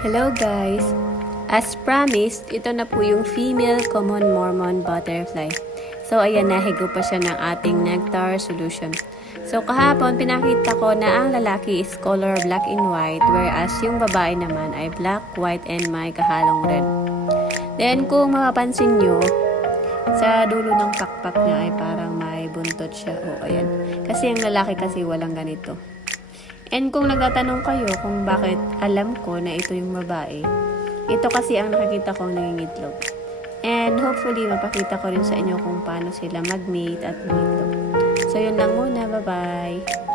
Hello guys! As promised, ito na po yung female common Mormon butterfly. So ayan, nahigo pa siya ng ating nectar solution. So kahapon, pinakita ko na ang lalaki is color black and white, whereas yung babae naman ay black, white, and may kahalong red. Then kung mapapansin nyo, sa dulo ng pakpak niya ay parang may buntot siya. O ayan. Kasi yung lalaki kasi walang ganito. And kung nagtatanong kayo kung bakit alam ko na ito yung babae, ito kasi ang nakikita kong nangingitlog. And hopefully, mapakita ko rin sa inyo kung paano sila mag-mate at mangitlog. So, yun lang muna. Bye-bye!